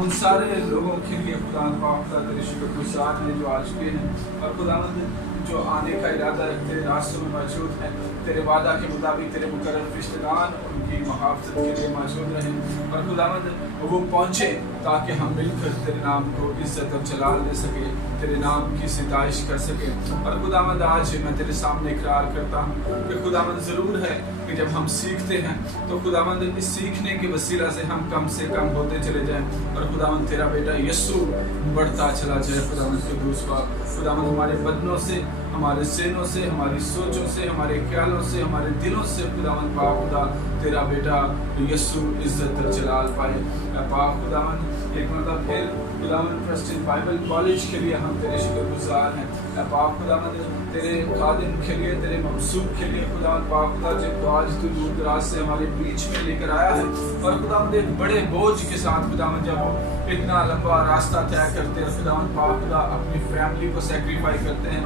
हम उन सारे लोगों के लिए खुदा पाक तेरे शुक्रगुजार हैं जो आ चुके हैं और खुदावंद जो आने का इरादा रखते हैं, रास्तों में मौजूद हैं, तेरे वादा के मुताबिक तेरे मुकर्रर फरिश्तेगान उनकी मुहाफ़ज़त के लिए मौजूद रहें और खुदावंद वो पहुँचे ताकि हम मिलकर तेरे नाम को इज़्ज़त और जलाल दे सके, तेरे नाम की सिताइश कर सके। और खुदावंद आज मैं तेरे सामने इकरार करता हूँ कि खुदावंद ज़रूर है कि जब हम सीखते हैं तो खुदावंद इस सीखने के वसीला से हम कम होते चले जाएं और खुदावंद तेरा बेटा यीशु बढ़ता चला जाए। खुदावंद के दूसरा खुदावंद हमारे बदनों से, हमारे सेनों से, हमारी सोचों से, हमारे ख्यालों से, हमारे दिलों से खुदावंद पाक खुदा तेरा बेटा यीशु इज़्ज़त और जलाल पाए। पाक खुदावंद एक मतलब फिर खुदावंद प्रेस्टिज बाइबल कॉलेज के लिए हम तेरे शुक्रगुजार हैं। पाक खुदावंद तेरे खादिम के लिए, तेरे मकसूद के लिए खुदावंद पाक खुदा जब आज तू दूर दराज से हमारे बीच में लेकर आया है और खुदावंद एक बड़े बोझ के साथ खुदावंद जब वो इतना लंबा रास्ता तय करते हैं खुदावंद पाक खुदा अपनी फैमिली को सेक्रीफाई करते हैं,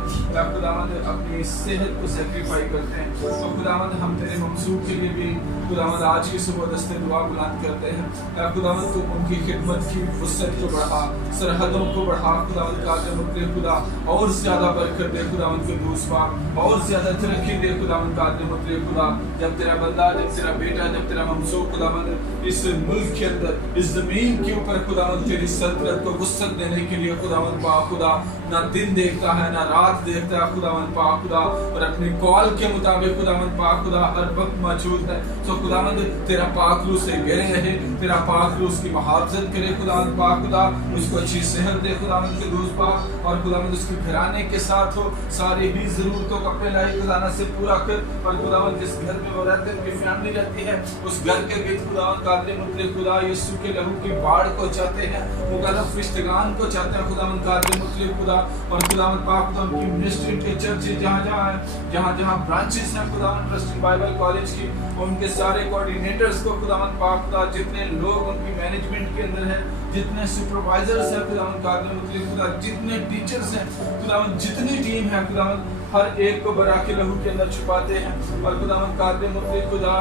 खुदावंद अपनी सेहत को सेक्रीफाई करते हैं, तो खुदावंद हम तेरे मकसूद के लिए भी खुदावंद आज की सुबह दस्ते दुआ बुलंद करते हैं। खुदावंद तू उनकी खिदमत की वसअत को बढ़ा, सरहदों को बढ़ा, खुदावंद काज़ मुतलक खुदा और ज़्यादा बरकत दे, खुदावंद के दूसरा और ज़्यादा तरक्की दे, खुदावंद काज़ मुतलक खुदा जब तेरा बंदा, जब तेरा बेटा, जब तेरा ममसूक खुदावंद इस मुल्क के अंदर, इस ज़मीन के ऊपर खुदावंद तेरी सल्तनत को वसअत देने के लिए खुदावंद पाक खुदा ना दिन देखता है ना रात देखता है खुदावंद पाक खुदा और अपने कॉल के मुताबिक खुदावंद पाक खुदा हर वक्त मौजूद है। तो खुदावंद तेरा पाक रूह से घिरे रहे, तेरा पाक रूह उसकी मुहाफ़ज़त करे खुदावंद पाक खुदा, उसको अच्छी सेहत दे खुदावंद के दोस्त पाक और खुदावंद उसके घराने के साथ हो सारी भी ज़रूरतों को अपने लायक खजाना से पूरा कर और खुदावंद जिस घर में वो रहते हैं, उनकी फैमिली रहती है, उस घर के गिर्द खुदावंद कादिर मुतलक खुदा यीशु के लहू की बाढ़ को चाहते हैं, मुकर्रर फरिश्तेगान को चाहते हैं खुदावंद कादिर मुतलक खुदा और खुदावंद पाक खुदा उनकी मिनिस्ट्री के चर्च जहाँ ब्रांचेस हैं खुदावंद प्रेस्टिज बाइबल कॉलेज की, उनके सारे कोऑर्डिनेटर्स को खुदावंद पाक खुदा जितने लोग उनकी मैनेजमेंट के अंदर हैं, जितने सुपरवाइजर्स हैं खुदावंद कादिर मुतलक खुदा, जितने टीचर्स हैं खुदावंद, जितनी टीम है खुदावंद हर एक को बरा के लहू के अंदर छुपाते हैं और खुदावंद कादिर मुतलक खुदा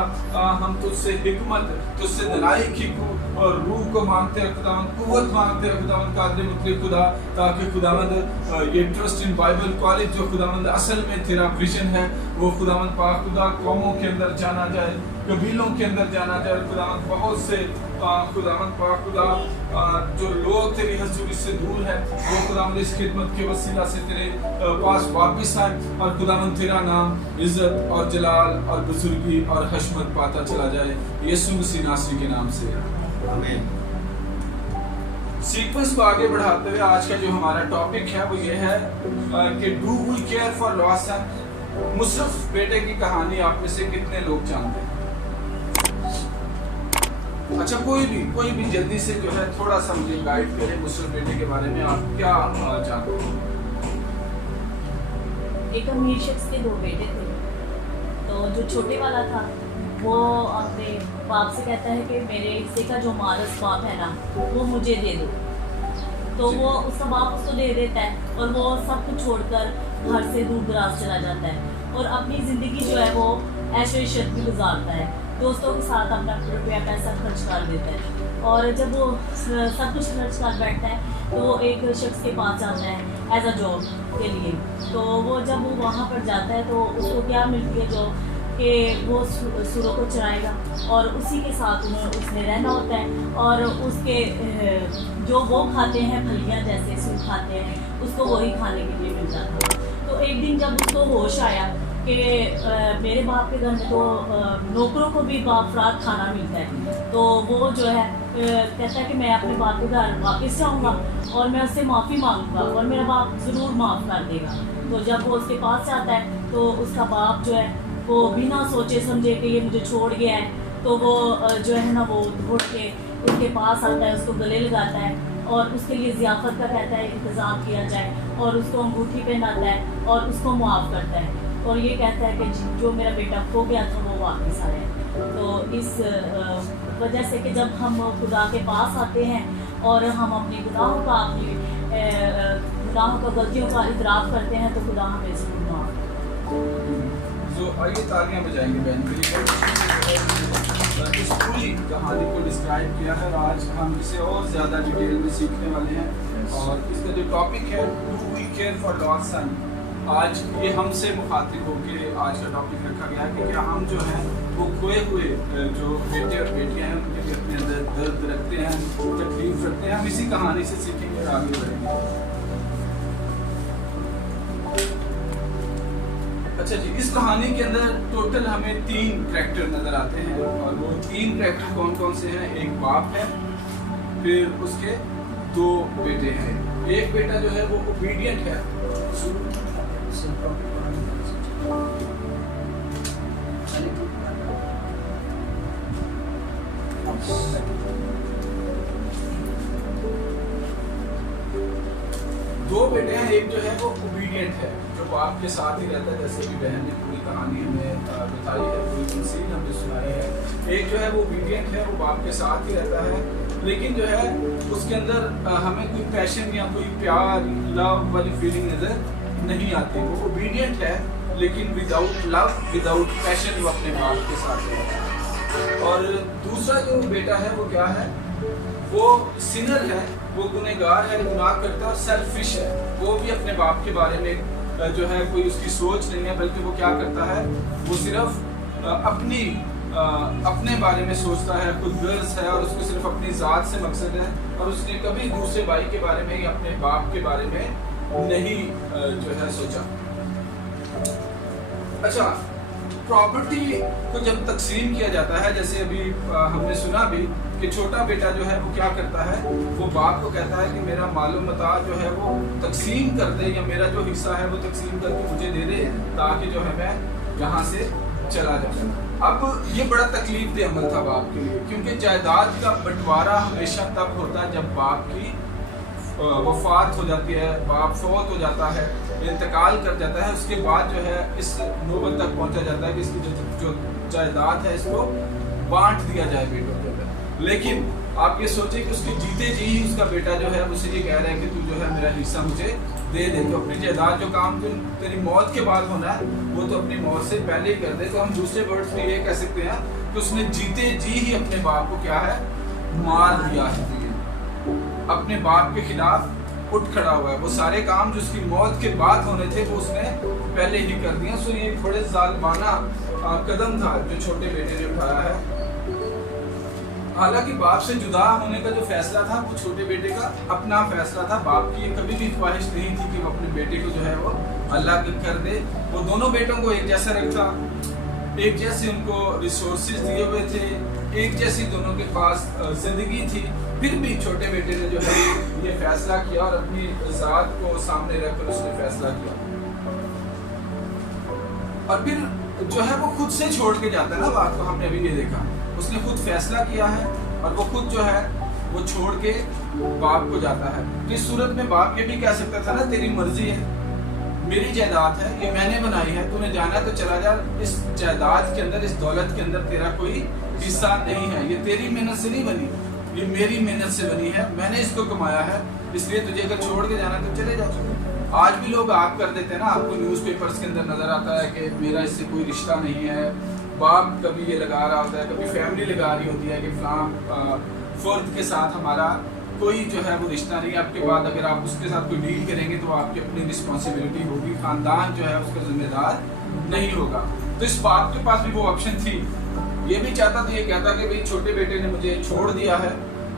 हम तुझसे हिकमत, तुझसे दलाई की और रूह को मांगते हैं खुदावंद, कुव्वत मांगते हैं खुदावंद कादिर मुतलक खुदा, ताकि खुदावंद ये ट्रस्ट इन बाइबल कॉलेज जो खुदावंद असल में तेरा विजन है वो खुदावंद पाक खुदा कौमों के अंदर जाना जाए, कबीलों के अंदर जाना जाए खुदावंद, बहुत से खुदावंद पाक खुदा जो लोग तेरी हजूरी से दूर है वो खुदावंद इस खिदमत के वसीला से तेरे पास वापस आए और खुदावंद तेरा नाम इज्जत और जलाल और बुजुर्गी और हशमत पाता चला जाए यीशु मसीह नासरी के नाम से आमीन। सीक्वेंस को आगे बढ़ाते हुए आज का जो हमारा टॉपिक है वो ये है कि do we care for lost son. मुसरफ बेटे की कहानी आप में से कितने लोग जानते हैं? अच्छा, कोई भी जल्दी से जो है थोड़ा सा मुझे गाइड करें मुसरफ बेटे के बारे में, आप क्या जानते हैं? एक अमीर शख्स के 2 बेटे थे, तो जो छोटे वाला था वो अपने बाप से कहता है कि मेरे हिस्से का जो मारस बाप है ना वो मुझे दे दो, तो वो उसका बाप उसको दे देता है और वो सब कुछ छोड़कर घर से दूर दराज चला जाता है और अपनी ज़िंदगी जो है वो ऐशो इशरत में गुजारता है, दोस्तों के साथ अपना रुपया पैसा खर्च कर देता है और जब वो सब कुछ खर्च कर बैठता है तो वो एक शख्स के पास जाता है एज अ जॉब के लिए। तो वो जब वो वहाँ पर जाता है तो उसको क्या मिलती है जॉब कि वो सुरों को चराएगा और उसी के साथ उसने रहना होता है और उसके जो वो खाते हैं फलियाँ जैसे सूप खाते हैं उसको वही खाने के लिए मिल जाता है। तो एक दिन जब उसको होश आया कि मेरे बाप के घर में तो नौकरों को भी बाफरात खाना मिलता है, तो वो जो है कहता है कि मैं अपने बाप के घर वापस जाऊंगा और मैं उससे माफ़ी मांगूंगा और मेरा बाप ज़रूर माफ़ कर देगा। तो जब वो उसके पास जाता है तो उसका बाप जो है वो बिना सोचे समझे कि ये मुझे छोड़ गया है, तो वो जो है ना वो उठ के उसके पास आता है, उसको गले लगाता है और उसके लिए ज़ियाफ़त का कहता है इंतज़ाम किया जाए और उसको अंगूठी पहनाता है और उसको मुआफ़ करता है और ये कहता है कि जो मेरा बेटा खो गया था वो वापस आया। तो इस वजह से कि जब हम खुदा के पास आते हैं और हम अपने गुनाहों का गलतियों का इतराफ़ करते हैं तो खुदा हमें ज़रूर माफ़। जो आइए तालियां बजाएंगे बहन के लिए। इस पूरी कहानी को डिस्क्राइब किया है और आज हम इसे और ज़्यादा डिटेल में सीखने वाले हैं। और इसका जो टॉपिक है do we care for lost son, आज ये हमसे मुखातिब होकर आज का टॉपिक रखा गया है कि क्या हम जो हैं वो खोए हुए जो बेटे और बेटियां हैं उनके भी अपने अंदर दर्द रखते हैं, तकलीफ रखते हैं। हम इसी कहानी से सीखेंगे और आगे बढ़ेंगे। अच्छा जी, इस कहानी के अंदर टोटल हमें 3 कैरेक्टर नजर आते हैं और वो 3 कैरेक्टर कौन कौन से हैं? एक बाप है, फिर उसके 2 बेटे हैं। एक बेटा जो है वो ओबीडियंट है, दो बेटे हैं। एक जो है वो ओबीडियंट है, जो बाप के साथ ही रहता है, जैसे कि बहन ने पूरी कहानी हमें बताई है, पूरी तफसील हमें सुनाई है। एक जो है वो ओबीडियंट है, वो बाप के साथ ही रहता है, लेकिन जो है उसके अंदर हमें कोई पैशन या कोई प्यार लव वाली फीलिंग नजर नहीं आती। वो ओबीडियंट है लेकिन विदाउट लव विदाउट पैशन वो अपने बाप के साथ रहता है। और दूसरा जो बेटा है वो क्या है? वो सिनर है, वो गुनहगार है, गुनाह करता है और सेल्फिश है। वो भी अपने बाप के बारे में जो है कोई उसकी सोच नहीं है, बल्कि वो क्या करता है, वो सिर्फ अपने बारे में सोचता है, खुद गर्ज है और उसको सिर्फ अपनी ज़ात से मकसद है और उसने कभी दूसरे भाई के बारे में या अपने बाप के बारे में नहीं जो है सोचा। अच्छा, प्रॉपर्टी को जब तकसीम किया जाता है, जैसे अभी हमने सुना भी कि छोटा बेटा जो है वो क्या करता है, वो बाप को कहता है कि मेरा मालूम मता जो है वो तकसीम कर दे या मेरा जो हिस्सा है वो तकसीम करके मुझे दे दे ताकि जो है मैं यहाँ से चला जाऊँ। अब ये बड़ा तकलीफ दे अमल था बाप के लिए, क्योंकि जायदाद का बंटवारा हमेशा तब होता है जब बाप की वफात हो जाती है, बाप फौत हो जाता है, इंतकाल कर जाता है। उसके बाद जो है इस नौबत तक पहुंचा जाता है कि इसकी जो जायदाद है इसको बांट दिया जाए बेटों के अंदर। लेकिन आप ये सोचें कि उसके जीते जी ही उसका बेटा जो है उसे ये कह रहा है कि तू जो है मेरा हिस्सा मुझे दे दे, तो अपनी जायदाद जो काम तेरी मौत के बाद होना है वो तो अपनी मौत से पहले ही कर दे। तो हम दूसरे वर्ड्स में ये कह सकते हैं कि उसने जीते जी ही अपने बाप को क्या है, मार दिया है, अपने बाप के खिलाफ उठ खड़ा हुआ है। वो सारे काम जो उसकी मौत के बाद होने थे वो उसने पहले ही कर दिया। सो ये बड़े जालिमाना कदम था जो छोटे बेटे ने उठाया है। हालांकि बाप से जुदा होने का जो फैसला था वो छोटे बेटे का अपना फैसला था। बाप की कभी भी ख्वाहिश नहीं थी कि वो अपने बेटे को जो है वो अल्लाह कर दे। वो दोनों बेटों को एक जैसा रखा, एक जैसे उनको रिसोर्सेज दिए हुए थे, एक जैसी दोनों के पास जिंदगी थी। फिर भी छोटे बेटे ने जो है ये फैसला किया और अपनी ज़ात को सामने रखकर उसने फैसला किया। और फिर जो है वो खुद से छोड़ के जाता है ना बात को, हमने अभी ये देखा, उसने खुद फैसला किया है और वो खुद जो है वो छोड़ के बाप को जाता है। तो इस सूरत में बाप ये भी कह सकता था ना, तेरी मर्जी है, मेरी जायदाद है, ये मैंने बनाई है, तूने जाना है तो चला जा। इस जायदाद के अंदर, इस दौलत के अंदर तेरा कोई हिस्सा नहीं है, ये तेरी मेहनत से नहीं बनी, ये मेरी मेहनत से बनी है, मैंने इसको कमाया है, इसलिए तुझे अगर छोड़ के जाना है तो चले जा। आज भी लोग आप कर देते हैं ना, आपको न्यूज़पेपर्स के अंदर नजर आता है कि मेरा इससे कोई रिश्ता नहीं है। बाप कभी ये लगा रहा होता है, कभी फैमिली लगा रही होती है कि फलां फर्द के साथ हमारा कोई जो है वो रिश्ता नहीं। आपके बाद अगर आप उसके साथ कोई डील करेंगे तो आपकी अपनी रिस्पॉन्सिबिलिटी होगी, खानदान जो है उसका जिम्मेदार नहीं होगा। तो इस बाप के पास भी वो ऑप्शन थी, ये भी चाहता था, ये कहता कि भाई छोटे बेटे ने मुझे छोड़ दिया है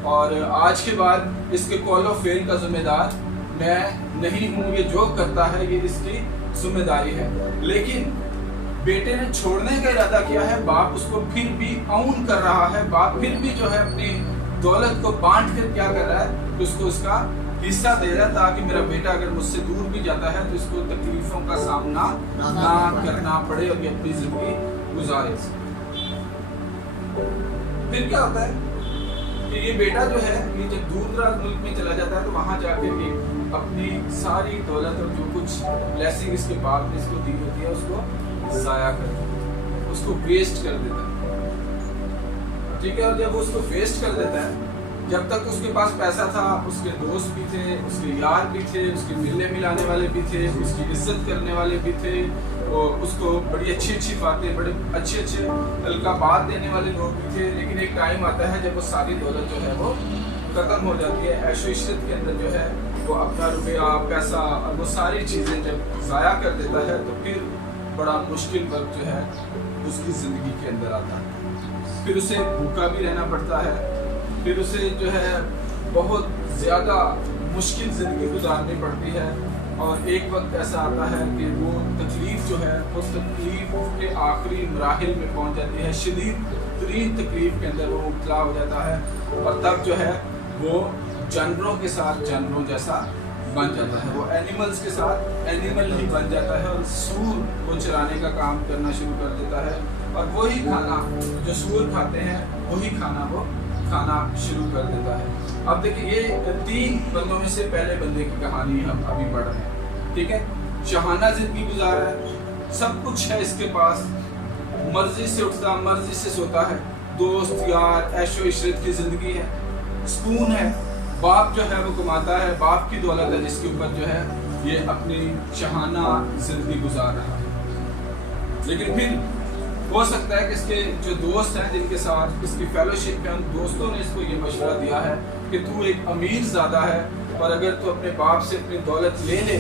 और आज के बाद इसके कॉल ऑफ फेल का जिम्मेदार मैं नहीं हूँ, ये जो करता है ये इसकी जिम्मेदारी है। लेकिन बेटे ने छोड़ने का इरादा किया है, बाप उसको फिर भी आउन कर रहा है, बाप फिर भी जो है अपनी दौलत को बांट कर क्या कर रहा है कि उसको उसका हिस्सा दे रहा है ताकि मेरा बेटा अगर मुझसे दूर भी जाता है तो इसको तकलीफों का सामना ना करना पड़े और ये अपनी जिंदगी गुजारे। फिर क्या होता है कि ये बेटा जो है ये जब दूर दराज मुल्क में चला जाता है तो वहां जाकर ये अपनी सारी दौलत और जो कुछ ब्लेसिंग इसके बाप ने इसको दी होती है उसको जाया कर देता है, उसको वेस्ट कर देता है। ठीक है, और जब वो उसको वेस्ट कर देता है जब तक उसके पास पैसा था उसके दोस्त भी थे, उसके यार भी थे, उसके मिलने मिलाने वाले भी थे, उसकी इज्जत करने वाले भी थे, और उसको बड़ी अच्छी अच्छी बातें, बड़े अच्छे अच्छे अलकाबात देने वाले लोग भी थे। लेकिन एक टाइम आता है जब वो सारी दौलत जो है वो ख़त्म हो जाती है, ऐशो इशरत के अंदर जो है वो अपना रुपया, पैसा और वो सारी चीज़ें जब ज़ाया कर देता है तो फिर बड़ा मुश्किल वक्त जो है उसकी ज़िंदगी के अंदर आता है। फिर उसे भूखा भी रहना पड़ता है, फिर उसे जो है बहुत ज़्यादा मुश्किल ज़िंदगी गुजारनी पड़ती है। और एक वक्त ऐसा आता है कि वो तकलीफ़ जो है उस तकलीफ़ के आखिरी मराहिल में पहुंच जाती है, शदीद तरीन तकलीफ़ के अंदर वो मुब्तला हो जाता है, और तब जो है वो जानवरों के साथ जानवरों जैसा बन जाता है, वो एनिमल्स के साथ एनिमल ही बन जाता है, और सूर को चराने का काम करना शुरू कर देता है, और वही खाना जो सूर खाते हैं वही खाना वो खाना शुरू कर देता है। अब देखिए ये 3 बंदों में से पहले बंदे की कहानी हम अभी पढ़ रहे हैं, ठीक है। शहाना जिंदगी गुजार रहा है, सब कुछ है इसके पास, मर्जी से उठता मर्जी से सोता है, दोस्त यार ऐशो इशरत की जिंदगी है, सुकून है। बाप जो है वो कमाता है, बाप की दौलत है जिसके ऊपर जो है ये अपनी शहाना जिंदगी गुजार रहा है। लेकिन फिर हो सकता है कि इसके जो दोस्त हैं जिनके साथ इसकी फेलोशिप है, उन दोस्तों ने इसको ये मशवरा दिया है कि तू एक अमीर ज़्यादा है, और अगर तू अपने बाप से अपनी दौलत ले ले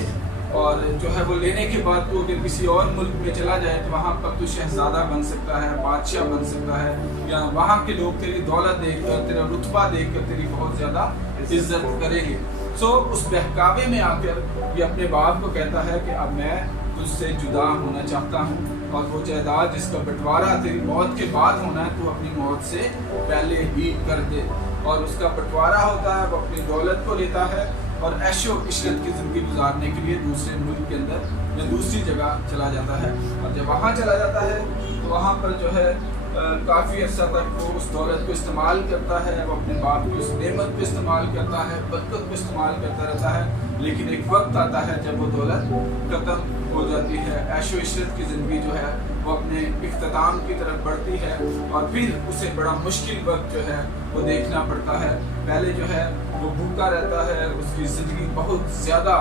और जो है वो लेने के बाद तू अगर किसी और मुल्क में चला जाए तो वहाँ पर तू शहजादा बन सकता है, बादशाह बन सकता है, या वहाँ के लोग तेरी दौलत देखकर, तेरा रुतबा देखकर तेरी बहुत ज़्यादा इज्जत करेंगे। सो उस बहकावे में आकर ये अपने बाप को कहता है कि अब मैं तुझसे जुदा होना चाहता हूँ, और वो जायदाद जिसका बंटवारा तेरी मौत के बाद होना है तू अपनी मौत से पहले ही कर दे। और उसका बंटवारा होता है, वो अपनी दौलत को लेता है और ऐशो इशरत की ज़िंदगी गुजारने के लिए दूसरे मुल्क के अंदर या दूसरी जगह चला जाता है। और जब वहाँ चला जाता है तो वहाँ पर जो है काफ़ी अर्सा तक वो उस दौलत को इस्तेमाल करता है, वो अपने बाप की उस नेमत को इस्तेमाल करता है, बरकत को इस्तेमाल करता रहता है। लेकिन एक वक्त आता है जब वो दौलत ख़त्म हो जाती है, ऐशो इशरत की ज़िंदगी जो है वो अपने इख्तिताम की तरफ बढ़ती है, और फिर उसे बड़ा मुश्किल वक्त जो है वो देखना पड़ता है। पहले जो है वो भूखा रहता है, उसकी ज़िंदगी बहुत ज़्यादा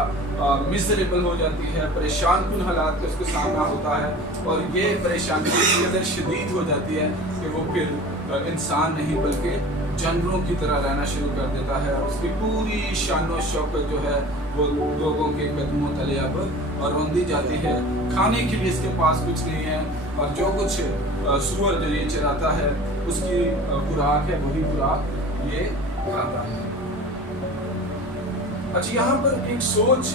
मिजरेबल हो जाती है, परेशान कुन हालात का उसको सामना होता है, और ये परेशानी इस कदर शदीद हो जाती है कि वो फिर इंसान नहीं बल्कि जानवरों की तरह रहना शुरू कर देता है। और उसकी पूरी शानो शौकत जो है वो लोगों के कदमों तले अब रौंदी जाती है। खाने के लिए इसके पास कुछ नहीं है, और जो कुछ सूअर जो ये चराता है उसकी खुराक है, वही खुराक ये खाता है। अच्छा, यहाँ पर एक सोच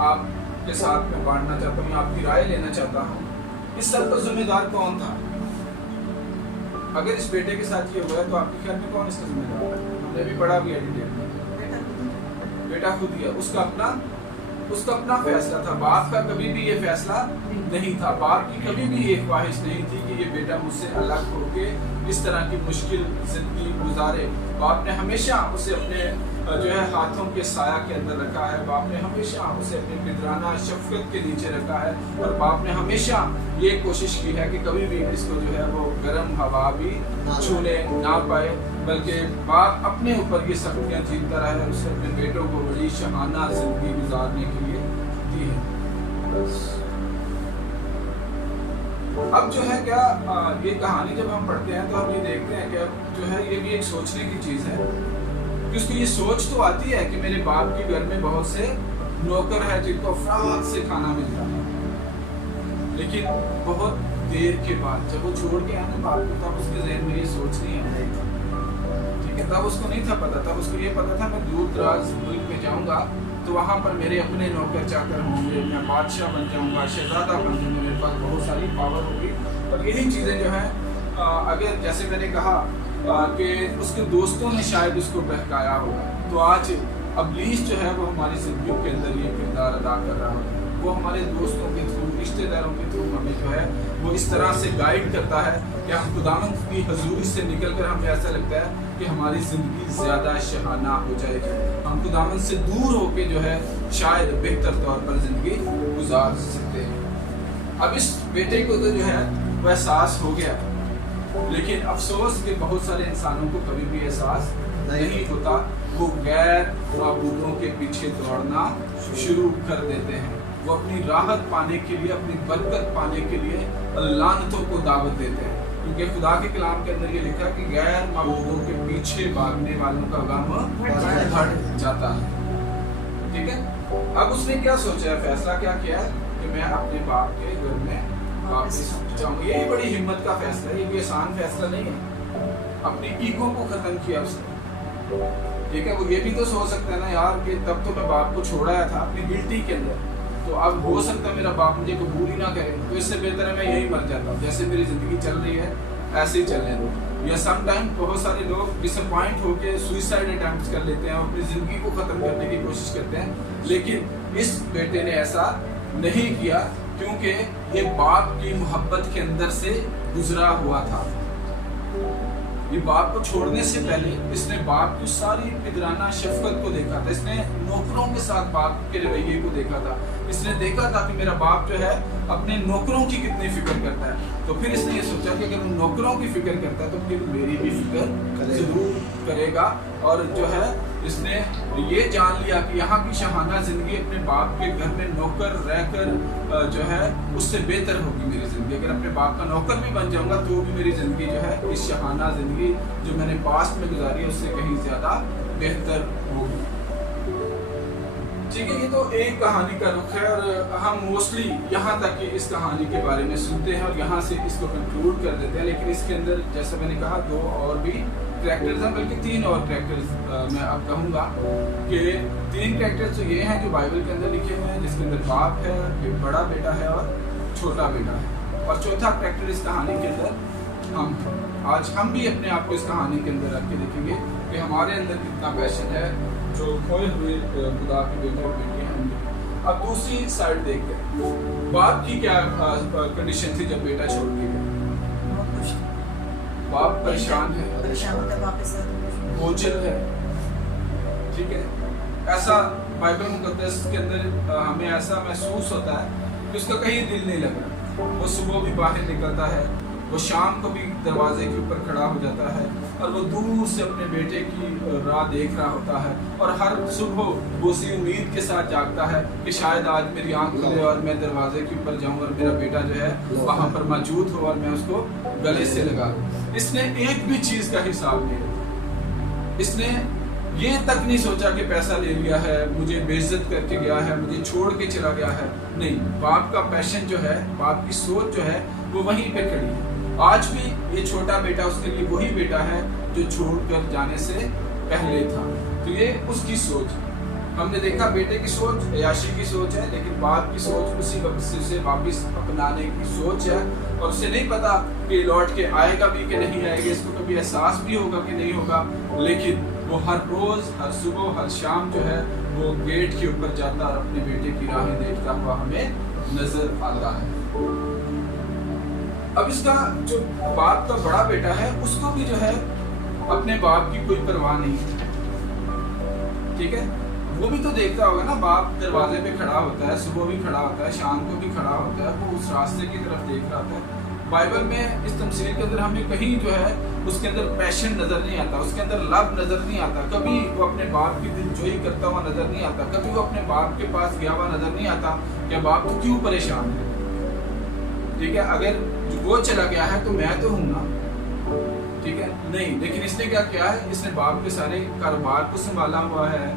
आपके साथ में बांटना चाहता हूँ, आपकी राय लेना चाहता हूँ। इस सब का जिम्मेदार कौन था? अगर इस बेटे के साथ ये हुआ है तो आपके ख्याल में कौन इसका जिम्मेदार है? हमने भी पढ़ा भी है डिटेल में, बेटा खुद ही है। उसका अपना फैसला था, बाप का कभी भी ये फैसला नहीं था। बाप की कभी भी ये ख्वाहिश नहीं थी कि ये बेटा मुझसे अलग होके इस तरह की मुश्किल जिंदगी गुजारे। बाप ने हमेशा उसे अपने जो है हाथों के साया के अंदर रखा है, बाप ने हमेशा उसे अपनी पितराना शफकत के नीचे रखा है, और बाप ने हमेशा ये कोशिश की है कि कभी भी इसको जो है वो गर्म हवा भी छूने ना पाए, बल्कि बाप अपने ऊपर ये सख्तियाँ जीतता रहा है, उसने अपने बेटों को बड़ी शहाना जिंदगी गुजारने के लिए दी है। अब जो है क्या ये कहानी जब हम पढ़ते हैं तो हम ये देखते हैं कि अब जो है ये भी एक सोचने की चीज़ है, कि उसको ये सोच तो आती है कि मेरे बाप के घर में बहुत से नौकर है जिनको अफराद से खाना मिलता है, लेकिन बहुत देर के बाद जब वो छोड़ के आया ना बाप को, तब उसके जहन में ये सोच नहीं है, ठीक है। तब उसको नहीं था पता, तब उसको ये पता था मैं दूर दराज मुल्क में जाऊँगा तो वहाँ पर मेरे अपने नौकर चाकर होंगे, मैं बादशाह बन जाऊँगा, शहजादा बन जाऊँगा, मेरे पास बहुत सारी पावर होगी। और यही चीज़ें जो हैं अगर जैसे मैंने कहा कि उसके दोस्तों ने शायद उसको बहकाया होगा, तो आज इब्लीस जो है वो हमारी ज़िंदगी के अंदर ये किरदार अदा कर रहा होगा। वो हमारे दोस्तों के थ्रू, रिश्तेदारों के थ्रू हमें जो है वो इस तरह से गाइड करता है कि हम खुदावंद की हजूरी से निकल कर हमें ऐसा लगता है कि हमारी ज़िंदगी ज़्यादा शहाना हो जाएगी, हम खुदावंद से दूर होके जो है शायद बेहतर तौर पर ज़िंदगी गुजार सकते हैं। अब इस बेटे को तो जो है वो एहसास हो गया, लेकिन अफसोस कि बहुत सारे इंसानों को कभी भी एहसास नहीं होता, वो गैर माबूदों के पीछे दौड़ना शुरू कर देते हैं। वो अपनी राहत पाने के लिए, अपनी बरकत पाने के लिए लानतों को दावत देते हैं, क्योंकि खुदा के कलाम के अंदर ये लिखा है कि गैर माबूदों के पीछे भागने वालों का गम बढ़ जाता है। ठीक है, अब उसने क्या सोचा है, फैसला क्या किया है कि मैं अपने बाप के घर में वापस जाऊंगा। ये बड़ी हिम्मत का फैसला है, ये कोई आसान फैसला नहीं है। अपनी ईगो को खत्म किया उसने। ठीक है, वो ये भी तो सोच सकता है ना यार कि तब तो मैं बाप को छोड़ाया था अपनी गिल्टी के अंदर, तो अब हो सकता है मेरा बाप मुझे कबूल ही ना करे, तो इससे बेहतर है मैं यही मर जाता हूँ, जैसे मेरी जिंदगी चल रही है ऐसे ही चलने दो। या सम टाइम बहुत सारे लोग डिसअपॉइंट होकर सुसाइड अटेम्प्ट कर लेते हैं, अपनी जिंदगी को खत्म करने की कोशिश करते हैं, लेकिन इस बेटे ने ऐसा नहीं किया, क्योंकि ये बाप की मोहब्बत के अंदर से गुजरा हुआ था। ये बाप को छोड़ने से पहले इसने बाप की सारी पिदराना शफकत को देखा था, इसने नौकरों के साथ बाप के रवैये को देखा था, इसने देखा था कि मेरा बाप जो है अपने नौकरों की कितनी फिक्र करता है। तो फिर इसने ये सोचा कि अगर वो नौकरों की फिक्र करता है तो फिर मेरी भी फिक्र जरूर करेगा, और जो है इसने ये जान लिया कि यहाँ की शहाना जिंदगी अपने बाप के घर में नौकर रहकर जो है उससे बेहतर होगी मेरी जिंदगी। अगर अपने बाप का नौकर भी बन जाऊंगा तो भी मेरी जिंदगी जो है इस शहाना जिंदगी जो मैंने पास्ट में गुजारी है उससे कहीं ज्यादा बेहतर होगी। ठीक है, ये तो एक कहानी का रुख है, और हम मोस्टली यहाँ तक कि इस कहानी के बारे में सुनते हैं और यहाँ से इसको कंक्लूड कर देते हैं, लेकिन इसके अंदर जैसा मैंने कहा 2 और भी कैरेक्टर्स हैं, बल्कि 3 और कैरेक्टर्स मैं अब कहूँगा कि 3 कैरेक्टर्स तो ये हैं जो बाइबल के अंदर लिखे हुए हैं, जिसके अंदर बाप है, एक बड़ा बेटा है और छोटा बेटा है, और चौथा कैरेक्टर इस कहानी के अंदर हम हैं। आज हम भी अपने आप को इस कहानी के अंदर रख के देखेंगे कि हमारे अंदर कितना पैशन है जो खोए हुए खुदा के बेटे और बेटियां हैं। अब दूसरी साइड देखते हैं, बाप की क्या कंडीशन थी जब बेटा छोड़ के गया। बाप परेशान है, बोझिल है। ठीक है, ऐसा बाइबल मुकद्दस के अंदर हमें ऐसा महसूस होता है कि उसका कहीं दिल नहीं लग रहा। वो सुबह भी बाहर निकलता है, वो शाम को भी दरवाजे के ऊपर खड़ा हो जाता है, और वो दूर से अपने बेटे की राह देख रहा होता है, और हर सुबह वो उसी उम्मीद के साथ जागता है कि शायद आज मेरी आंख खुले और मैं दरवाजे के ऊपर जाऊं और मेरा बेटा जो है वहां पर मौजूद हो और मैं उसको गले से लगा लूं। इसने एक भी चीज का हिसाब नहीं रखा। इसने ये तक नहीं सोचा कि पैसा ले लिया है, मुझे बेइज्जत करके गया है, मुझे छोड़ के चला गया है। नहीं, बाप का पैशन जो है, बाप की सोच जो है वो वहीं पे खड़ी है। आज भी ये छोटा बेटा उसके लिए वही बेटा है जो छोड़कर जाने से पहले था। तो ये उसकी सोच है। हमने देखा बेटे की सोच अयाशी की सोच है, लेकिन बाप की सोच उसी वक्त से उसे वापिस अपनाने की सोच है, और उसे नहीं पता कि लौट के आएगा भी कि नहीं आएगा, इसको कभी एहसास भी होगा कि नहीं होगा, लेकिन वो हर रोज, हर सुबह, हर शाम जो है वो गेट के ऊपर जाता और अपने बेटे की राहें देखता हुआ हमें नजर आता है। अब इसका जो बाप का बड़ा बेटा है उसको भी जो है अपने बाप की कोई परवाह नहीं है। ठीक है, वो भी तो देखता होगा ना, बाप दरवाजे पे खड़ा होता है, सुबह भी खड़ा होता है, शाम को भी खड़ा होता है, वो उस रास्ते की तरफ देख रहा होता है। बाइबल में इस तमसील के अंदर हमें कहीं जो है उसके अंदर पैशन नजर नहीं आता, उसके अंदर लव नजर नहीं आता, कभी वो अपने बाप की दिलजोई करता हुआ नजर नहीं आता, कभी वो अपने बाप के पास गया हुआ नजर नहीं आता कि बाप तो क्यों परेशान है। ठीक है, अगर वो चला गया है तो मैं तो हूं ना। ठीक है, नहीं, लेकिन इसने क्या किया है, इसने बाप के सारे कारोबार को संभाला हुआ है,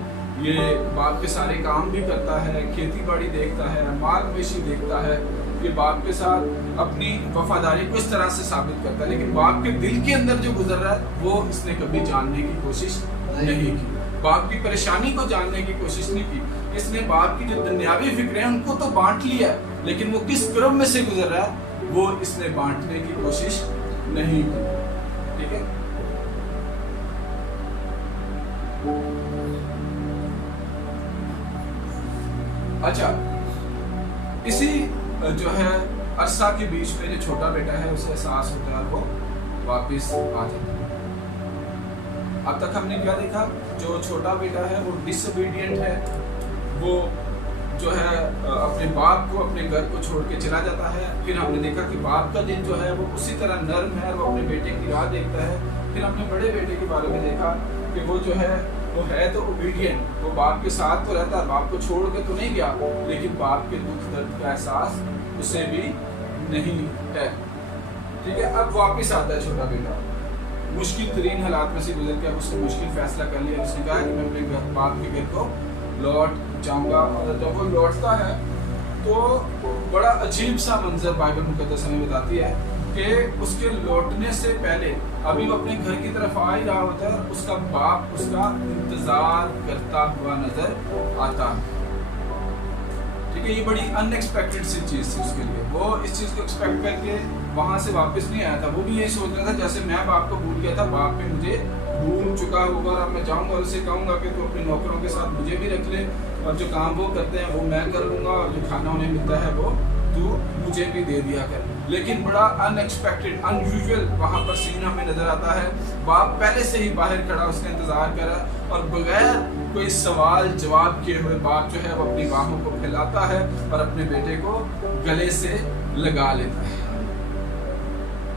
ये बाप के सारे काम भी करता है, खेती बाड़ी देखता है, माल मवेशी देखता है, ये बाप के साथ अपनी वफादारी को इस तरह से साबित करता है, लेकिन बाप के दिल के अंदर जो गुजर रहा है वो इसने कभी जानने की कोशिश नहीं की, बाप की परेशानी को जानने की कोशिश नहीं की। इसने बाप की जो दुनियावी फिक्र है उनको तो बांट लिया, लेकिन वो किस क्रम में से गुजर रहा है वो इसने बांटने की कोशिश नहीं की। ठीक है, अच्छा, इसी जो है अरसा के बीच में जो छोटा बेटा है उसे एहसास होता है, वो वापिस आ जाता है। अब तक हमने क्या देखा, जो छोटा बेटा है वो डिसोबीडिएंट है, वो जो है अपने बाप को, अपने घर को छोड़ के चला जाता है। फिर हमने देखा कि बाप का दिल जो है वो उसी तरह नर्म है, वो अपने बेटे की राह देखता है। फिर हमने बड़े बेटे के बारे में देखा कि वो जो है वो है तो ओबीडियंट, वो बाप के साथ तो रहता है, बाप को छोड़ के तो नहीं गया, लेकिन बाप के दुख दर्द का एहसास उसे भी नहीं है। ठीक है, अब वापस आता है छोटा बेटा, मुश्किल तरीन हालात में से गुजर के अब उसने मुश्किल फैसला कर लिया। उसने कहा कि मैं अपने बाप के घर को लौट जाऊंगा। और जब वो लौटता है तो बड़ा अजीब सा मंजर बाइबल मुकद्दस हमें बताती है कि उसके लौटने से पहले अभी वो अपने घर की तरफ आ ही रहा होता है, उसका बाप उसका इंतजार करता हुआ नजर आता है। ठीक है, ये बड़ी अनएक्सपेक्टेड सी चीज़ थी उसके लिए। वो इस चीज़ को एक्सपेक्ट करके वहाँ से वापस नहीं आया था। वो भी यही सोच रहा था जैसे मैं बाप को भूल गया था, बाप भी मुझे भूल चुका होगा, और अब मैं जाऊँगा और उसे कहूँगा कि तू अपने नौकरों के साथ मुझे भी रख ले, और जो काम वो करते हैं वो मैं कर लूँगा, और जो खाना उन्हें मिलता है वो तू मुझे भी दे दिया कर। लेकिन बड़ा अनएक्सपेक्टेड अनयूजुअल वहाँ पर सीन हमें नजर आता है। बाप पहले से ही बाहर खड़ा उसका इंतजार कर रहा है, और बगैर कोई सवाल जवाब किए हुए बाप जो है वो अपनी बाहों को फैलाता है और अपने बेटे को गले से लगा लेता है।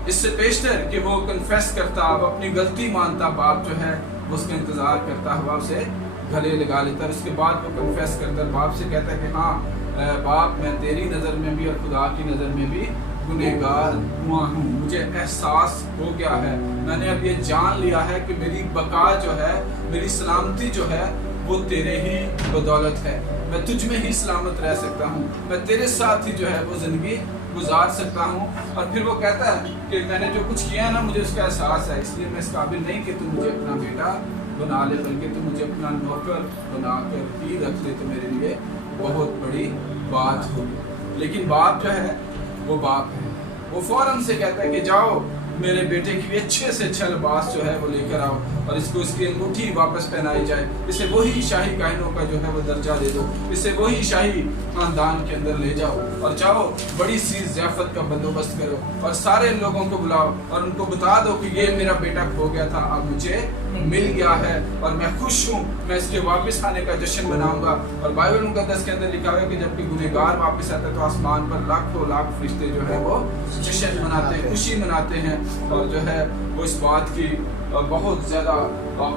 इससे बेशतर कि वो कन्फेस करता, वो अपनी गलती मानता, बाप जो है वो उसका इंतजार करता हुआ उसे गले लगा लेता है। उसके बाद वो कन्फेस करता, बाप से कहता है कि हाँ बाप, मैं तेरी नज़र में भी और खुदा की नज़र में भी गुनहगार हुआ हूँ। मुझे एहसास हो गया है, मैंने अब ये जान लिया है कि मेरी बका जो है, मेरी सलामती जो है वो तेरे ही बदौलत है। मैं तुझ में ही सलामत रह सकता हूँ, मैं तेरे साथ ही जो है वो ज़िंदगी गुजार सकता हूँ। और फिर वो कहता है कि मैंने जो कुछ किया है ना, मुझे उसका एहसास है, इसलिए मैं इस काबिल नहीं कि तू मुझे अपना बेटा बना ले, बल्कि तू मुझे अपना नौकर बना कर ही रख ले, तो मेरे लिए बहुत बड़ी बात होगी। लेकिन बाप जो है वो बाप है, वो फौरन से कहता है कि जाओ मेरे बेटे की भी अच्छे से अच्छा लिबास जो है वो लेकर आओ, और इसको इसकी अंगूठी वापस पहनाई जाए, इसे वही शाही कायनों का जो है वो दर्जा दे दो, इसे वही शाही खानदान के अंदर ले जाओ, और जाओ बड़ी सी ज़ियाफत का बंदोबस्त करो, और सारे लोगों को बुलाओ और उनको बता दो कि ये मेरा बेटा खो गया था, अब मुझे मिल गया है, और मैं खुश हूँ, मैं इसके वापस आने का जश्न मनाऊंगा। और बाइबल मुकद्दस के अंदर लिखा हुआ है कि जब भी गुनहगार वापस आता है तो आसमान पर लाखों लाख फरिश्ते जो है वो जश्न मनाते हैं, खुशी मनाते हैं, और जो है वो इस बात की बहुत ज़्यादा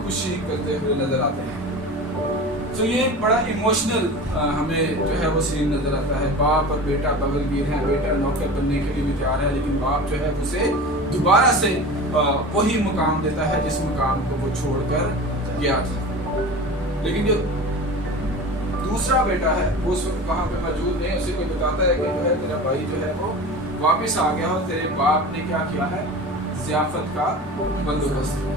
खुशी करते हुए नजर आते हैं। तो ये बड़ा इमोशनल हमें जो है वो सीन नजर आता है। बाप और बेटा बगलगीर हैं, बेटा नौकर बनने के लिए भी तैयार है, लेकिन बाप जो है उसे दोबारा से वही मुकाम देता है जिस मुकाम को वो छोड़कर गया था। लेकिन जो दूसरा बेटा है वो उस वक्त वहाँ पे मौजूद नहीं, उसे कोई बताता है कि जो है तेरा भाई जो है वो वापस आ गया, और तेरे बाप ने क्या किया है, ज़ियाफत का बंदोबस्त किया।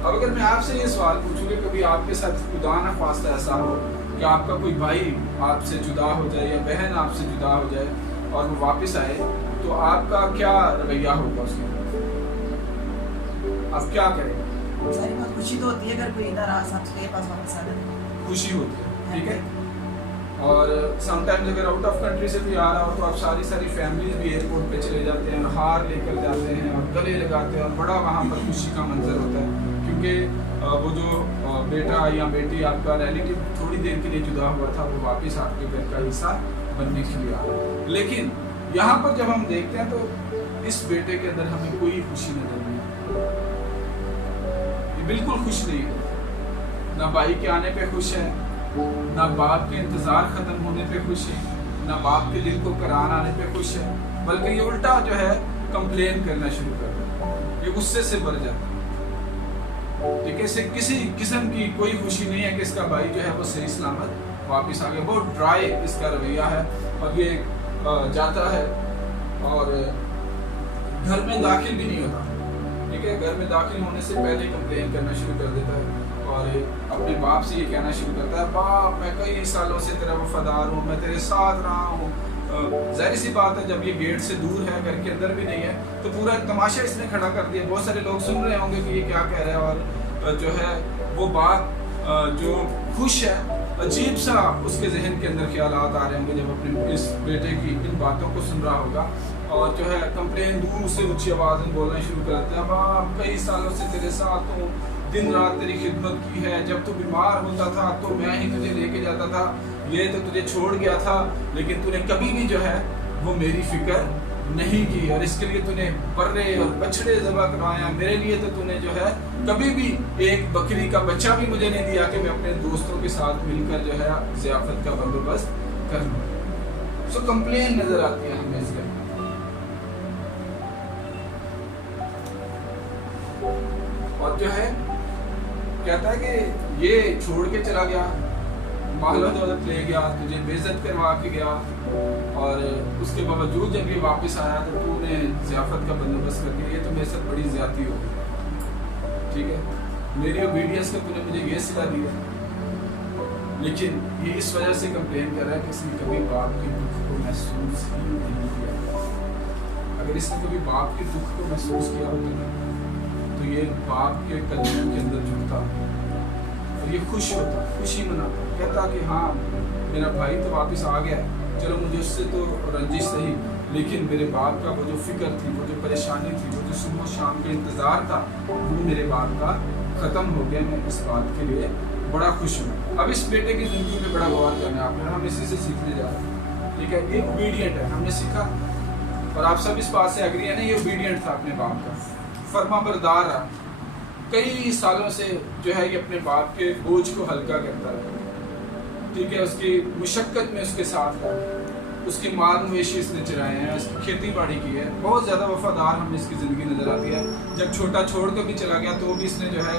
अब अगर मैं आपसे ये सवाल पूछूं कि कभी आपके साथ खुदा न ख्वास्ता ऐसा हो कि आपका कोई भाई आपसे जुदा हो जाए या बहन आपसे जुदा हो जाए और वो वापस आए, तो आपका क्या रवैया होगा उसके बाद? आप क्या करेंगे? सारी बात खुशी तो होती है अगर कोई इधर आपके पास वापस आ जाए, खुशी होती है, ठीक है। और समटाइम्स अगर आउट ऑफ कंट्री से भी आ रहा हो तो आप सारी फैमिलीज भी एयरपोर्ट पे चले जाते हैं और हार लेकर जाते हैं और गले लगाते हैं, और बड़ा वहाँ पर खुशी का मंजर होता है, क्योंकि वो जो बेटा या बेटी आपका रिलेटिव थोड़ी देर के लिए जुदा हुआ था वो वापस आपके घर का हिस्सा बनने के लिए आ रहा है। लेकिन यहाँ पर जब हम देखते हैं तो इस बेटे के अंदर हमें कोई खुशी नजर नहीं आती, ये बिल्कुल खुश नहीं है। ना भाई के आने पे खुश है, ना बाप के इंतजार खत्म होने पे खुश है, ना बाप के दिल को करार आने पे खुश है, बल्कि ये उल्टा जो है कंप्लेन करना शुरू कर देता है, ये गुस्से से भर जाता है। ठीक है, इसे किसी किस्म की कोई खुशी नहीं है कि इसका भाई जो है वो सही सलामत वापस आ गया। बहुत ड्राई इसका रवैया है, और ये जाता है और घर में दाखिल भी नहीं होता। ठीक है, घर में दाखिल होने से पहले कंप्लेन करना शुरू कर देता है और अपने बाप से ये कहना शुरू करता है, बाप मैं कई सालों से तेरा वफादार हूँ, मैं तेरे साथ रहा हूँ। ज़ाहिर सी बात है, जब ये गेट से दूर है, घर के अंदर भी नहीं है, तो पूरा तमाशा इसने खड़ा कर दिया। बहुत सारे लोग सुन रहे होंगे कि ये क्या कह रहा है, और जो है वो बाप जो खुश है, अजीब सा उसके जहन के अंदर ख्यालात आ रहे होंगे जब अपने इस बेटे की इन बातों को सुन रहा होगा, और जो है कंप्लेन दूर से ऊंची आवाज़ में बोलना शुरू कर देते हैं, बाप कई सालों से तेरे साथ हूँ, दिन रात तेरी खिदमत की है, जब तू बीमार होता था तो मैं ही तुझे लेके जाता था, ये तो तुझे छोड़ गया था, लेकिन तूने कभी भी जो है वो मेरी फिक्र नहीं की, और इसके लिए तूने बर्रे और बछड़े ज़बह करवाया, मेरे लिए तो तूने जो है कभी भी एक बकरी का बच्चा भी मुझे नहीं दिया कि मैं अपने दोस्तों के साथ मिलकर जो है ज़ियाफ़त का बंदोबस्त कर लूँ। सो कंप्लेन नजर आती है हमें इसके। और जो है कहता है कि ये छोड़ के चला गया, मालो दौलत ले गया, तुझे बेइज्जत करवा के गया, और उसके बावजूद जब ये वापस आया तो तूने ज़ियाफ़त का बंदोबस्त कर दिया। ये तो मेरे साथ बड़ी ज़्यादती हो गई, ठीक है, मेरी ओबीडियंस का तूने मुझे ये सिला दिया। लेकिन ये इस वजह से कंप्लेन कर रहा है कि इसने कभी बाप के दुख को महसूस ही नहीं किया। अगर इसने कभी बाप के दुख को महसूस किया होता तो ये बाप के कदमों के अंदर झुकता और ये खुश होता, खुशी मनाता, कहता कि हाँ मेरा भाई तो वापस आ गया, चलो मुझे उससे तो रंजिश सही, लेकिन मेरे बाप का वो जो फिक्र थी, वो जो परेशानी थी, वो जो सुबह शाम का इंतज़ार था, वो मेरे बाप का ख़त्म हो गया। मैं इस बात के लिए बड़ा खुश हूँ। अब इस बेटे की ज़िंदगी में बड़ा गौर करना है आपने, हम इसी से सीखने जा रहे हैं, ठीक है। ये ओबीडियंट है, हमने सीखा, और आप सब इस बात से एग्री है ना, ये ओबीडियंट था अपने बाप का, फर्मा बरदार रहा, कई सालों से जो है ये अपने बाप के बोझ को हल्का करता है, ठीक है, उसकी मुशक्क़त में उसके साथ रहा, उसकी माल मवेशी इसने चराए हैं, उसकी खेती बाड़ी की है, बहुत ज़्यादा वफादार हमें इसकी ज़िंदगी नज़र आती है। जब छोटा छोड़ कर भी चला गया तो भी इसने जो है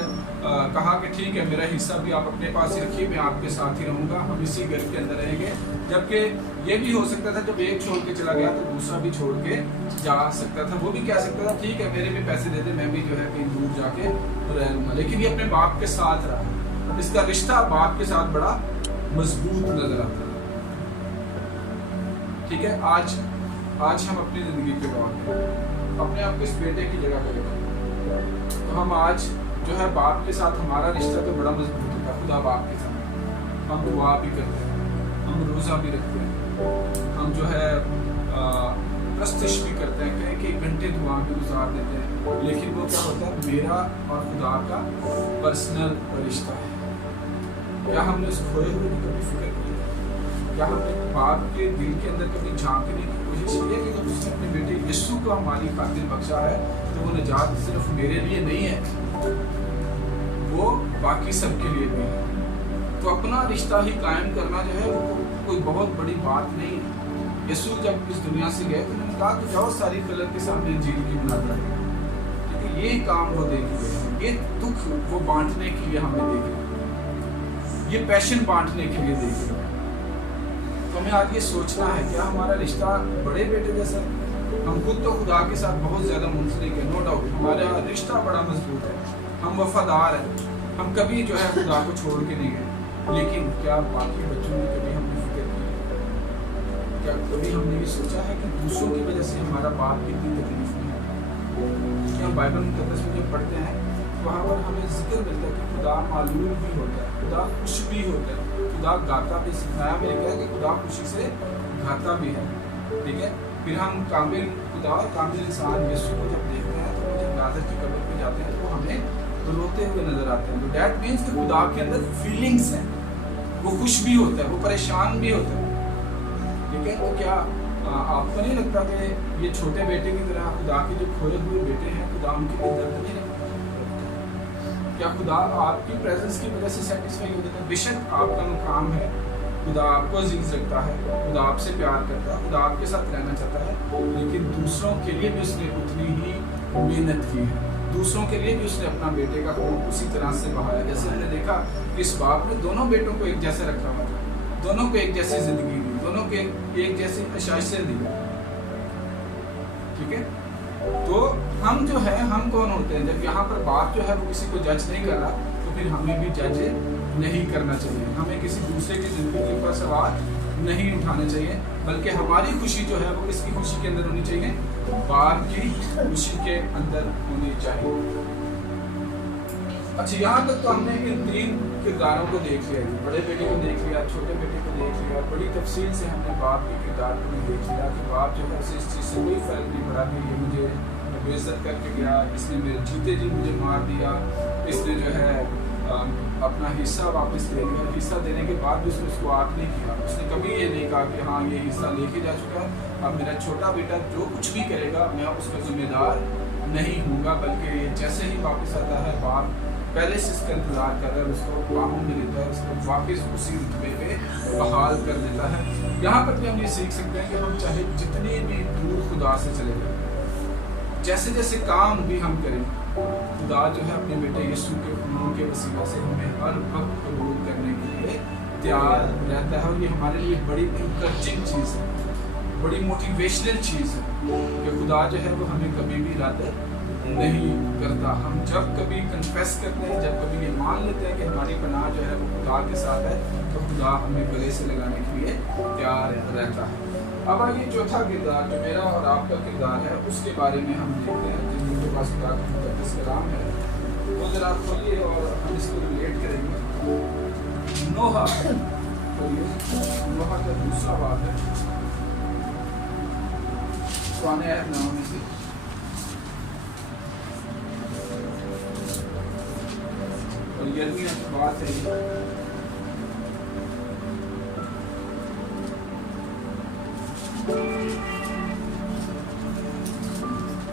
कहा कि ठीक है मेरा हिस्सा भी आप अपने पास ही रखिए, मैं आपके साथ ही रहूँगा, हम इसी घर के अंदर रहेंगे। जबकि ये भी हो सकता था जब एक छोड़ के चला गया तो दूसरा भी छोड़ के जा सकता था, वो भी कह सकता था ठीक है मेरे भी पैसे दे दे, मैं भी जो है कहीं दूर जाके रह लूँगा, लेकिन ये अपने बाप के साथ रहा। इसका रिश्ता बाप के साथ बड़ा मजबूत नजर आता है, ठीक है। आज हम अपनी ज़िंदगी के बाद अपने आप को इस बेटे की जगह पर रखें, तो हम आज जो है बाप के साथ हमारा रिश्ता तो बड़ा मजबूत होता है, खुदा बाप के साथ हम दुआ भी करते हैं, हम रोज़ा भी रखते हैं, हम जो है प्रस्तश भी करते हैं, कई घंटे दुआ में गुजार देते हैं, लेकिन वो क्या होता है मेरा और खुदा का पर्सनल रिश्ता है। क्या हमने उस खोए हुए की कभी फिक्र की? क्या हमने बाप के दिल के अंदर कभी झांकने की कोशिश की है कि जब उसने अपने बेटे यीशु को हमारी खातिर बख्शा है तो वो निजात सिर्फ मेरे लिए नहीं है, वो बाकी सबके लिए भी है। तो अपना रिश्ता ही कायम करना जो है वो कोई बहुत बड़ी बात नहीं है। यीशु जब इस दुनिया से गए तो उन्होंने कहा कि जाओ सारी खलक के सामने इंजील की बुनियाद रखें, क्योंकि ये काम वो देख रहे, ये दुख वो बांटने के लिए हमें देख रहे, ये पैशन बांटने के लिए देख रहे। तो हमें आज ये सोचना है क्या हमारा रिश्ता बड़े बेटे जैसा? हम खुद तो खुदा के साथ बहुत ज़्यादा मुंसलिक है, नो डाउट, हमारा रिश्ता बड़ा मजबूत है, हम वफादार हैं, हम कभी जो है खुदा को छोड़ के नहीं गए, लेकिन क्या बाकी बच्चों की कभी हमने फिक्र की? क्या कभी हमने ये सोचा है कि दूसरों की वजह से हमारा बाप कितनी तकलीफ में है? क्या बाइबल मुक़द्दस में जब पढ़ते हैं वहाँ पर हमें जिक्र मिलता है कि खुदा मालूम भी होता है, खुदा खुश भी होता है, खुदा गाता भी, सिखाया भी लिखा है कि खुदा खुशी से गाता भी है, ठीक है। फिर हम कामिल खुदा और कामिल इंसान यीशु को जब देखते हैं तो जब लाजर की कब्र पे जाते हैं तो हमें रोते हुए नजर आते हैं। तो डैट मीन्स कि खुदा के अंदर फीलिंग्स हैं, वो खुश भी होता है, वो परेशान भी होता है, ठीक है। तो क्या आपको नहीं लगता कि ये छोटे बेटे की तरह खुदा के जो खोए हुए बेटे हैं खुदा उनके लिए दर्द नहीं लगता? क्या खुदा आपकी प्रेजेंस की वजह से सेटिस्फाई हो जाता है? बेशक आपका मुकाम है, खुदा आपको अजीज रखता है, खुदा आपसे प्यार करता है, खुदा आपके साथ रहना चाहता है, लेकिन दूसरों के लिए भी उसने उतनी ही मेहनत की है, दूसरों के लिए भी उसने अपना बेटे का खून उसी तरह से बहाया। जैसे हमने देखा इस बाप ने दोनों बेटों को एक जैसे रखा हुआ था, दोनों को एक जैसी जिंदगी दी, दोनों के एक जैसी आशीषें दी, ठीक है। तो हम जो है हम कौन होते हैं? जब यहाँ पर बाप जो है वो किसी को जज नहीं कर रहा तो फिर हमें भी जज नहीं करना चाहिए, हमें किसी दूसरे की जिंदगी के ऊपर सवाल नहीं उठाना चाहिए, बल्कि हमारी खुशी जो है वो किसकी खुशी के अंदर होनी चाहिए? बाप की खुशी के अंदर होनी चाहिए। अच्छा, यहाँ तक तो हमने इन तीन किरदारों को देख लिया, बड़े बेटे को देख लिया, छोटे बेटे को देख लिया, बड़ी तफसील से हमने बाप के किरदार को भी देख लिया कि बाप जो है इस चीज़ से कोई फ़र्क नहीं पड़ा कि ये मुझे बेइज्जत करके गया, इसने मेरे जीते जी मुझे मार दिया, इसने जो है अपना हिस्सा वापस ले लिया। हिस्सा देने के बाद भी उसने उसको आग नहीं किया, उसने कभी ये नहीं कहा कि हाँ ये हिस्सा लेके जा चुका है, अब मेरा छोटा बेटा जो कुछ भी करेगा मैं उसका जिम्मेदार नहीं हूँगा, बल्कि जैसे ही वापस आता है बाप पहले से इसका इंतज़ार कर रहा है, उसको कामों में लेता है, उसको वापस उसी रुतबे पे बहाल कर देता है। यहाँ पर भी हम ये सीख सकते हैं कि हम चाहे जितनी भी दूर खुदा से चले जाए, जैसे जैसे काम भी हम करें, खुदा जो है अपने बेटे यीशु के खून के वसीला से हमें हर वक्त कबूल करने के लिए तैयार रहता है। और ये हमारे लिए बड़ी इंकरेजिंग चीज़ है, बड़ी मोटिवेशनल चीज़ है कि खुदा जो है वो हमें कभी भी रद्द नहीं करता। हम जब कभी कन्फेस करते हैं, जब कभी ये मान लेते हैं कि हमारी पनाह जो है वो खुदा के साथ है, तो खुदा हमें गले से लगाने के लिए तैयार रहता है। अब आगे चौथा किरदार जो मेरा और आपका किरदार है उसके बारे में हम देखते हैं, जिनके पास खुदा का मुकद्दस कलाम है वो जरा खोलिए और हम इसको रिलेट करेंगे। नोहा खोलिए, नोहा का दूसरा बाब है पुराने अहदनामे से। और यर्मिया की बात है,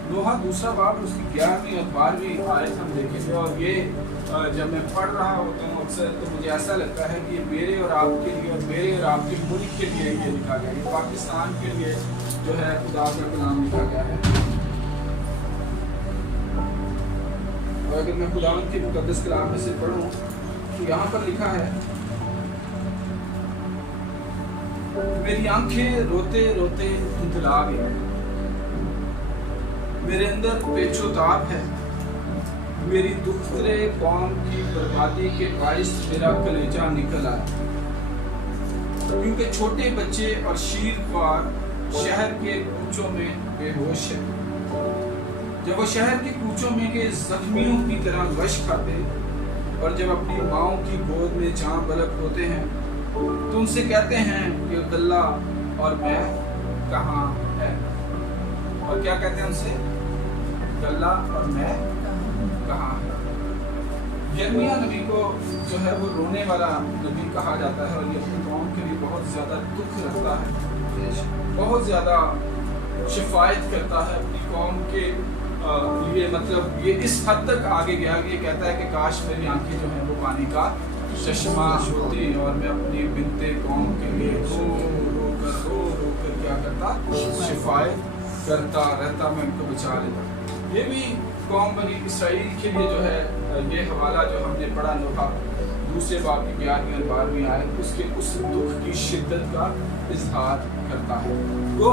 नोहा दूसरा बाब उसकी 11वीं और 12वीं आयत हम देखेंगे। और ये जब मैं पढ़ रहा होता हूँ अक्सर तो मुझे ऐसा लगता है कि मेरे और आपके लिए और मेरे और आपके मुल्क के लिए ये लिखा गया है, पाकिस्तान के लिए जो है खुदा का कलाम लिखा गया है। और अगर मैं खुदावंद के मुकद्दस कलाम में से पढ़ूं तो यहाँ पर लिखा है, मेरी आंखें रोते रोते धुंधला गई, मेरे अंदर पेचोताप है, मेरी दुख्तरे कौम की बर्बादी के बाइस मेरा कलेजा निकल आया, क्योंकि छोटे बच्चे और शीरख्वार शहर के कूचों में बेहोश है। जब वो शहर के कूचों में के जख्मियों की तरह गश खाते और जब अपनी माओं की गोद में जां बलक होते हैं तो उनसे कहते हैं कि गल्ला और मैं कहाँ है। और क्या कहते हैं उनसे? गल्ला और मैं कहाँ है। यिर्मयाह नबी को जो है वो रोने वाला नबी कहा जाता है और ये अपनी कौम के लिए बहुत ज़्यादा दुख रखता है, बहुत ज़्यादा शिफायत करता है अपनी कौम के लिए। मतलब ये इस हद तक आगे गया कि ये कहता है कि काश मेरी आंखें जो हैं वो पानी का चश्मा होती और मैं अपनी बिनते कौम के लिए रो कर क्या करता, शिफायत करता रहता, मैं उनको बचा लेता। ये भी कौम बनी इसराइल के लिए जो है ये हवाला जो हमने पढ़ा नोहा दूसरे बाब की 11वीं और 12वीं आयत उसके उस दुख की शिद्दत का इजहार करता है। वो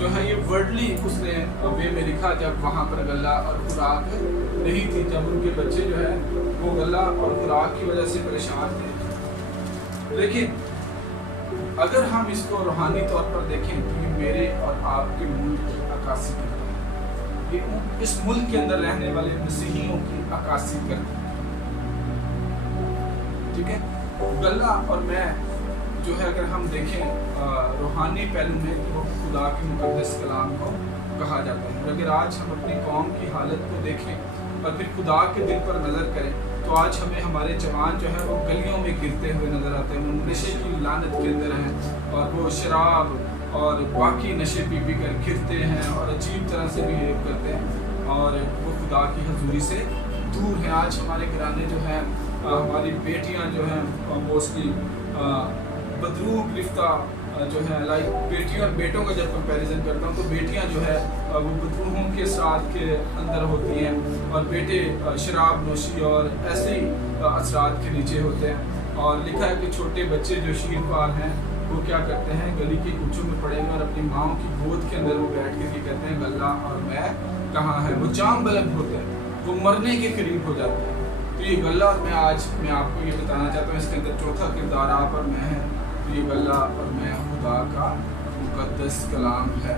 जो है ये वर्डली उसने वे में लिखा जब वहाँ पर गल्ला और खुराक नहीं थी, जब उनके बच्चे जो है वो गल्ला और खुराक की वजह से परेशान थे। लेकिन अगर हम इसको रूहानी तौर पर देखें तो ये मेरे और आपके मुल्क की अक्कासी करता है, ये इस मुल्क के अंदर रहने वाले मसीहियों की अक्कासी करता है। ठीक है, गल्ला और मैं जो है अगर हम देखें रूहानी पहलू में तो खुदा के मुकद्दस कलाम को कहा जाता है। और अगर आज हम अपनी कौम की हालत को देखें और फिर खुदा के दिल पर नज़र करें तो आज हमें हमारे जवान जो है वो गलियों में गिरते हुए नज़र आते हैं, वो नशे की लानत के अंदर हैं और वो शराब और बाकी नशे पी पी कर गिरते हैं और अजीब तरह से बिहेव करते हैं और वो खुदा की हजूरी से दूर हैं। आज हमारे घराने जो हैं, हमारी बेटियां जो हैं मोस्टली बदरू गिरफ्ता जो है लाइक बेटियों और बेटों का जब कंपैरिजन करता हूँ तो बेटियां जो है वो बदरूहों के असरात के अंदर होती हैं और बेटे शराब नोशी और ऐसे ही असरात के नीचे होते हैं। और लिखा है कि छोटे बच्चे जो शीरख्वार हैं वो क्या करते हैं, गली के कूचों में पड़े हुए और अपनी माओ की गोद के अंदर वो बैठ कर कहते हैं गल्ला और मैं कहाँ है। वो जाम बलक होते हैं, वो मरने के करीब हो जाते हैं। तो ये गल्ला और मैं आज मैं आपको ये बताना चाहता हूँ, इसके अंदर चौथा किरदार आप और मैं है। तो ये गल्ला और मैं खुदा का मुकद्दस कलाम है।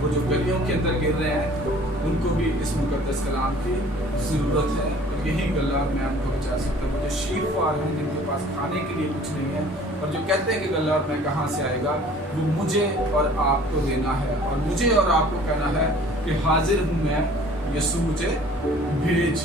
वो जो गलियों के अंदर गिर रहे हैं उनको भी इस मुकद्दस कलाम की ज़रूरत है और यही गल्ला और मैं उनको बचा सकता हूँ। वो जो शीरख्वार हैं जिनके पास खाने के लिए कुछ नहीं है और जो कहते हैं कि गल्ला और मैं कहाँ से आएगा, वो मुझे और आपको देना है और मुझे और आपको कहना है कि हाजिर हूँ मैं, यीशु मुझे भेज।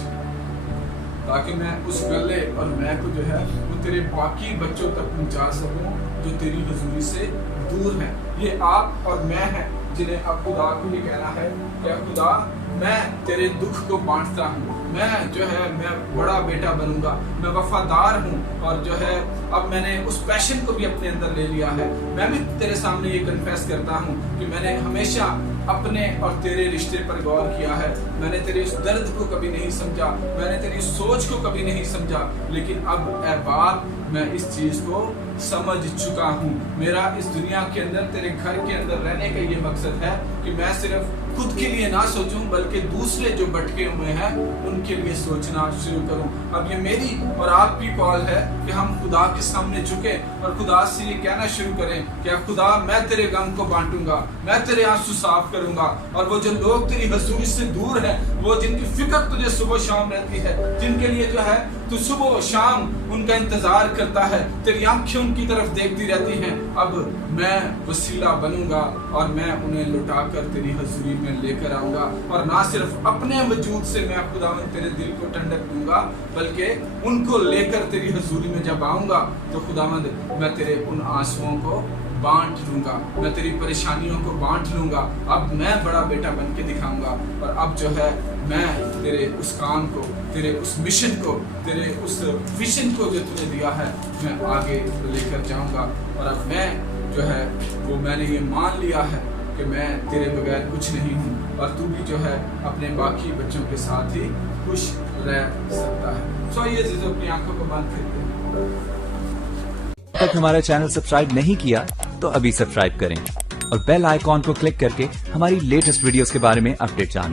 ताकि मैं उस गले और मैं को जो है वो तेरे बाकी बच्चों तक पहुंचा सकूं जो तेरी हुजूरी से दूर हैं। ये आप और मैं हैं जिन्हें अब खुदा को ये कहना है कि खुदा मैं तेरे दुख को बांटता हूँ, मैं जो है मैं बड़ा बेटा बनूंगा, मैं वफादार हूँ और जो है अब मैंने उस पैशन को भी अपने अंदर ले लिया है। मैं भी तेरे सामने ये कन्फेस करता हूँ कि मैंने हमेशा अपने और तेरे रिश्ते पर गौर किया है। मैंने तेरे उस दर्द को कभी नहीं समझा, मैंने तेरी सोच को कभी नहीं समझा, लेकिन अब ऐ बाप मैं इस चीज को समझ चुका हूँ। मेरा इस दुनिया के अंदर तेरे घर के अंदर रहने का ये मकसद है कि मैं सिर्फ खुद के लिए ना सोचूं बल्कि दूसरे जो भटके हुए हैं उनके लिए सोचना शुरू करूं। अब ये मेरी और आपकी कॉल है कि हम खुदा के सामने झुके और खुदा से ये कहना शुरू करें कि खुदा मैं तेरे गम को बांटूंगा, मैं तेरे आंसू साफ करूंगा। और वो जो लोग तेरी हुजूरी से दूर हैं, वो जिनकी फिक्र तुझे सुबह शाम रहती है, जिनके लिए जो है तू सुबह शाम उनका इंतजार करता है, तेरी आंखें उनकी तरफ देखती रहती हैं, अब मैं वसीला बनूंगा और मैं उन्हें लुटाकर तेरी हुजूरी में लेकर आऊंगा। और ना सिर्फ अपने वजूद से मैं खुदावंद तेरे दिल को ठंडक दूंगा बल्कि उनको लेकर तेरी हुजूरी में जब आऊंगा तो खुदावंद मैं तेरे उन आंसुओं को बांट लूंगा, मैं तेरी परेशानियों को बांट लूंगा। अब मैं बड़ा बेटा बन के दिखाऊंगा और अब जो है मैं तेरे उस काम को, तेरे उस मिशन को, तेरे उस विजन को जो तूने दिया है मैं आगे लेकर जाऊंगा। और अब मैं जो है वो मैंने ये मान लिया है कि मैं तेरे बगैर कुछ नहीं हूँ और तू भी जो है अपने बाकी बच्चों के साथ ही खुश रह सकता है। सो ये चीज़ अपनी आंखों को बंद करके तक हमारा चैनल सब्सक्राइब नहीं किया तो अभी सब्सक्राइब करें और बेल आइकॉन को क्लिक करके हमारी लेटेस्ट वीडियोस के बारे में अपडेट जानें।